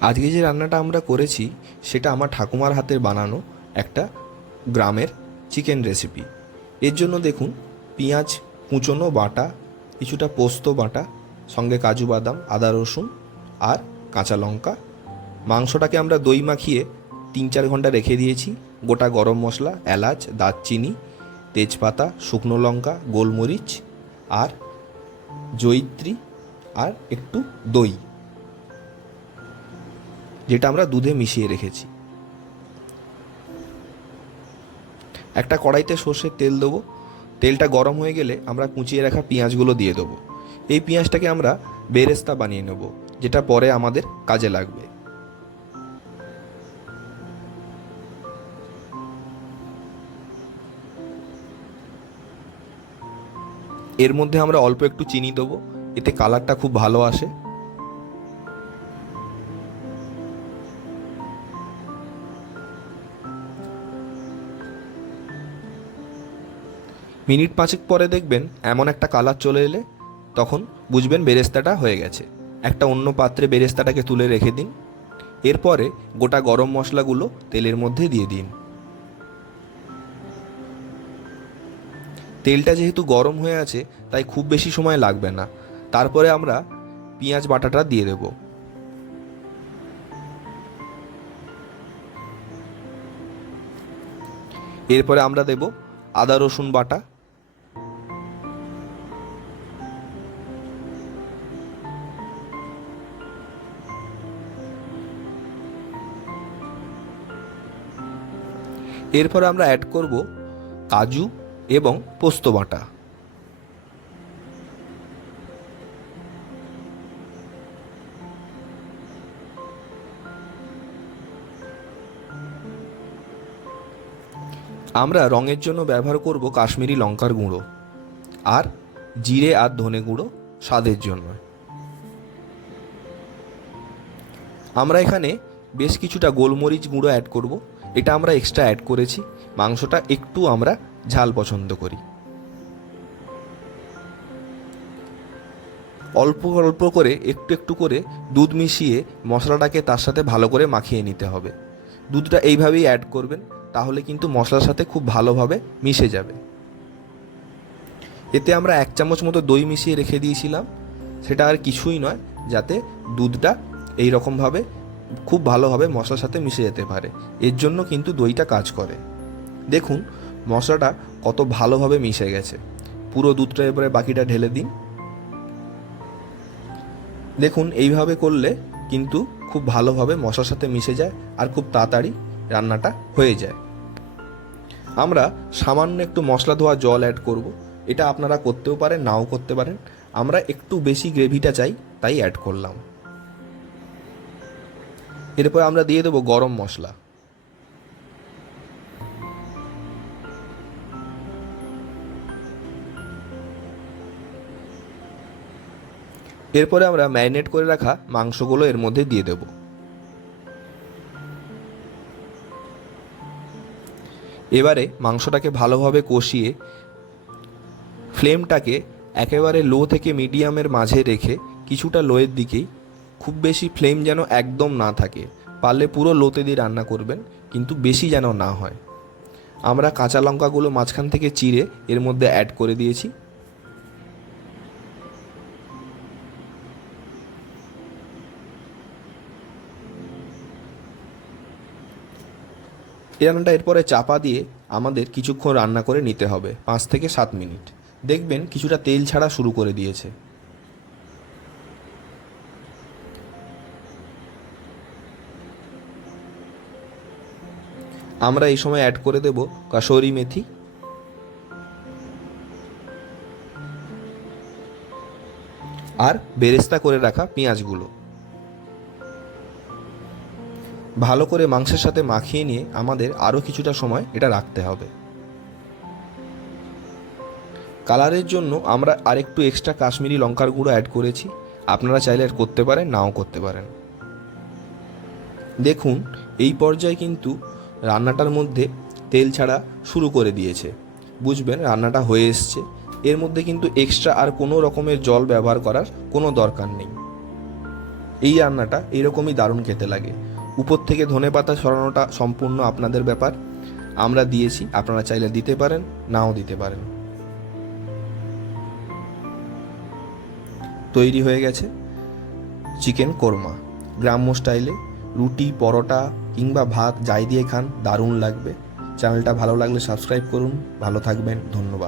আজকে যে রান্নাটা আমরা করেছি, সেটা আমার ঠাকুমার হাতের বানানো একটা গ্রামের চিকেন রেসিপি এর জন্য দেখুন, পেঁয়াজ, কুচোনো বাটা, কিছুটা পোস্ত বাটা, সঙ্গে কাজু বাদাম, আদা রসুন আর কাঁচা লঙ্কা। মাংসটাকে আমরা দই মাখিয়ে তিন চার ঘণ্টা রেখে দিয়েছি। গোটা গরম মশলা, এলাচ, দারচিনি, তেজপাতা, শুকনো লঙ্কা, গোলমরিচ আর জয়িত্রী আর একটু দই। যেটা আমরা দুধে মিশিয়ে রেখেছি। একটা কড়াইতে সর্ষের তেল দেবো। তেলটা গরম হয়ে গেলে আমরা কুচিয়ে রাখা পেঁয়াজগুলো দিয়ে দেবো। এই পেঁয়াজটাকে আমরা বেরেস্তা বানিয়ে নেব, যেটা পরে আমাদের কাজে লাগবে। এর মধ্যে আমরা অল্প একটু চিনি দেবো, এতে কালারটা খুব ভালো আসে। মিনিট পাঁচেক পরে দেখবেন এমন একটা কালার চলে এলে তখন বুঝবেন বেরেস্তাটা হয়ে গেছে। একটা অন্য পাত্রে বেরেস্তাটাকে তুলে রেখে দিন। এরপরে গোটা গরম মশলাগুলো তেলের মধ্যে দিয়ে দিন। তেলটা যেহেতু গরম হয়ে আছে, তাই খুব বেশি সময় লাগবে না। তারপরে আমরা পেঁয়াজ বাটাটা দিয়ে দেব। এরপরে আমরা দেব আদা রসুন বাটা। এরপরে আমরা অ্যাড করব কাজু এবং পোস্ত বাটা। আমরা রঙের জন্য ব্যবহার করব কাশ্মীরি লঙ্কার গুঁড়ো আর জিরে আর ধনে গুঁড়ো স্বাদের জন্য। আমরা এখানে বেশ কিছুটা গোলমরিচ গুঁড়ো অ্যাড করব। এটা আমরা এক্সট্রা অ্যাড করেছি। মাংসটা একটু আমরা ঝাল পছন্দ করি। অল্প অল্প করে, একটু একটু করে দুধ মিশিয়ে মশলাটাকে তার সাথে ভালো করে মাখিয়ে নিতে হবে। দুধটা এইভাবেই অ্যাড করবেন, তাহলে কিন্তু মশলার সাথে খুব ভালোভাবে মিশে যাবে। এতে আমরা এক চামচ মতো দই মিশিয়ে রেখে দিয়েছিলাম। সেটা আর কিছুই নয়, যাতে দুধটা এই রকমভাবে খুব ভালোভাবে মশলার সাথে মিশে যেতে পারে। এর জন্য কিন্তু দইটা কাজ করে। দেখুন, মশলাটা কত ভালোভাবে মিশে গেছে। পুরো দুধটা এবারে বাকিটা ঢেলে দিন। দেখুন, এইভাবে করলে কিন্তু খুব ভালোভাবে মশলার সাথে মিশে যায় আর খুব তাড়াতাড়ি রান্নাটা হয়ে যায়। আমরা সামান্য একটু মশলা ধোয়া জল অ্যাড করব। এটা আপনারা করতেও পারেন, নাও করতে পারেন। আমরা একটু বেশি গ্রেভিটা চাই, তাই অ্যাড করলাম। এরপর আমরা দিয়ে দেবো গরম মশলা। এরপরে আমরা ম্যারিনেট করে রাখা মাংসগুলো এর মধ্যে দিয়ে দেব। এবারে মাংসটাকে ভালোভাবে কষিয়ে ফ্লেমটাকে একেবারে লো থেকে মিডিয়ামের মাঝে রেখে কিছুটা লোয়ের দিকেই খুব বেশি ফ্লেম যেন একদম না থাকে। পারলে পুরো লোতে দিয়ে রান্না করবেন, কিন্তু বেশি যেন না হয়। আমরা কাঁচা লঙ্কাগুলো মাঝখান থেকে চিড়ে এর মধ্যে অ্যাড করে দিয়েছি। এই রান্নাটা এরপরে চাপা দিয়ে আমাদের কিছুক্ষণ রান্না করে নিতে হবে, পাঁচ থেকে সাত মিনিট। দেখবেন কিছুটা তেল ছাড়া শুরু করে দিয়েছে। আমরা এই সময় অ্যাড করে দেব কাসৌরি মেথি। আর বেরেস্তা করে রাখা পেঁয়াজগুলো। ভালো করে মাংসের সাথে মাখিয়ে নিয়ে আমাদের আরও কিছুটা সময় এটা রাখতে হবে। কালারের জন্য আমরা আরেকটু এক্সট্রা কাশ্মীরি লঙ্কার গুঁড়ো অ্যাড করেছি। আপনারা চাইলে করতে পারেন, নাও করতে পারেন। দেখুন, এই পর্যায়ে কিন্তু রান্নাটার মধ্যে তেল ছাড়া শুরু করে দিয়েছে। বুঝবেন, রান্নাটা হয়ে এসছে। এর মধ্যে কিন্তু এক্সট্রা আর কোনো রকমের জল ব্যবহার করার কোনো দরকার নেই। এই রান্নাটা এইরকমই দারুণ খেতে লাগে। উপর থেকে ধনে পাতা সরানোটা সম্পূর্ণ আপনাদের ব্যাপার। আমরা দিয়েছি, আপনারা চাইলে দিতে পারেন, নাও দিতে পারেন। তৈরি হয়ে গেছে চিকেন কোরমা। গ্রাম্য স্টাইলে রুটি, পরোটা কিংবা ভাত যাই দিয়ে খান, দারুণ লাগবে। চ্যানেলটা ভালো লাগলে সাবস্ক্রাইব করুন। ভালো থাকবেন, ধন্যবাদ।